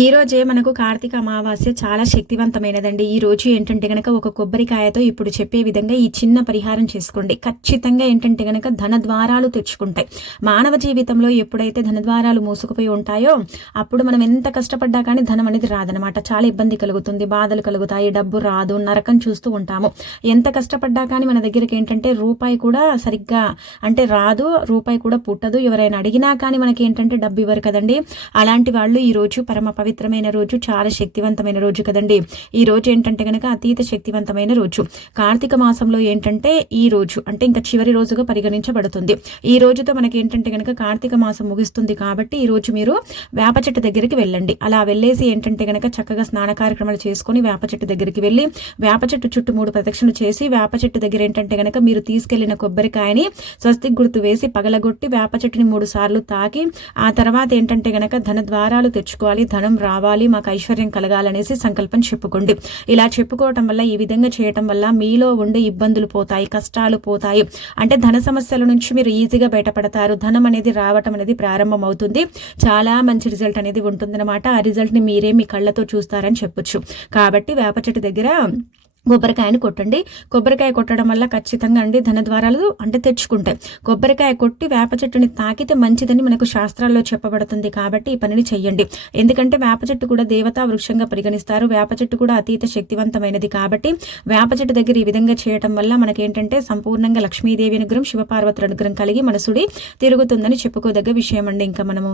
ఈ రోజే మనకు కార్తీక అమావాస్య చాలా శక్తివంతమైనదండి. ఈ రోజు ఏంటంటే గనక ఒక కొబ్బరికాయతో ఇప్పుడు చెప్పే విధంగా ఈ చిన్న పరిహారం చేసుకోండి. ఖచ్చితంగా ఏంటంటే గనక ధన ద్వారాలు తెచ్చుకుంటాయి. మానవ జీవితంలో ఎప్పుడైతే ధన ద్వారాలు మూసుకుపోయి ఉంటాయో అప్పుడు మనం ఎంత కష్టపడ్డా కానీ ధనం అనేది రాదనమాట. చాలా ఇబ్బంది కలుగుతుంది, బాధలు కలుగుతాయి, డబ్బు రాదు, నరకం చూస్తూ ఉంటాము. ఎంత కష్టపడ్డా కానీ మన దగ్గరికి ఏంటంటే రూపాయి కూడా సరిగ్గా అంటే రాదు, రూపాయి కూడా పుట్టదు. ఎవరైనా అడిగినా కానీ మనకి ఏంటంటే డబ్బు ఇవ్వరు కదండి. అలాంటి వాళ్ళు ఈ రోజు పరమ పవిత్రమైన రోజు, చాలా శక్తివంతమైన రోజు కదండి. ఈ రోజు ఏంటంటే గనక అతీత శక్తివంతమైన రోజు. కార్తీక మాసంలో ఏంటంటే ఈ రోజు అంటే ఇంకా చివరి రోజుగా పరిగణించబడుతుంది. ఈ రోజుతో మనకి ఏంటంటే గనక కార్తీక మాసం ముగుస్తుంది కాబట్టి ఈ రోజు మీరు వేప చెట్టు దగ్గరికి వెళ్ళండి. అలా వెళ్ళేసి ఏంటంటే గనక చక్కగా స్నాన కార్యక్రమాలు చేసుకొని వేప చెట్టు దగ్గరికి వెళ్ళి వేప చెట్టు చుట్టూ 3 ప్రదక్షిణలు చేసి వేప చెట్టు దగ్గర ఏంటంటే గనక మీరు తీసుకెళ్లిన కొబ్బరికాయని స్వస్తిక్ గుర్తు వేసి పగలగొట్టి వేప చెట్టుని 3 సార్లు తాకి ఆ తర్వాత ఏంటంటే గనక ధన ద్వారాలు తెచ్చుకోవాలి, ధనం రావాలి, మాకు ఐశ్వర్యం కలగాలనేసి సంకల్పం చెప్పుకోండి. ఇలా చెప్పుకోవటం వల్ల, ఈ విధంగా చేయటం వల్ల మీలో ఉండే ఇబ్బందులు పోతాయి, కష్టాలు పోతాయి. అంటే ధన సమస్యల నుంచి మీరు ఈజీగా బయటపడతారు. ధనం అనేది రావటం అనేది ప్రారంభం అవుతుంది. చాలా మంచి రిజల్ట్ అనేది ఉంటుందన్నమాట. ఆ రిజల్ట్ ని మీరే మీ కళ్ళతో చూస్తారని చెప్పొచ్చు. కాబట్టి వేప చెట్టు దగ్గర కొబ్బరికాయని కొట్టండి. కొబ్బరికాయ కొట్టడం వల్ల ఖచ్చితంగా అండి ధన ద్వారాలు అంటే తెచ్చుకుంటాయి. కొబ్బరికాయ కొట్టి వేప చెట్టుని తాకితే మంచిదని మనకు శాస్త్రాల్లో చెప్పబడుతుంది. కాబట్టి ఈ పనిని చెయ్యండి. ఎందుకంటే వేప చెట్టు కూడా దేవతా వృక్షంగా పరిగణిస్తారు. వేప చెట్టు కూడా అతీత శక్తివంతమైనది. కాబట్టి వేప చెట్టు దగ్గర ఈ విధంగా చేయడం వల్ల మనకేంటంటే సంపూర్ణంగా లక్ష్మీదేవి అనుగ్రహం, శివపార్వతుల అనుగ్రహం కలిగి మనసుడి తిరుగుతుందని చెప్పుకోదగ్గ విషయం అండి. ఇంకా మనము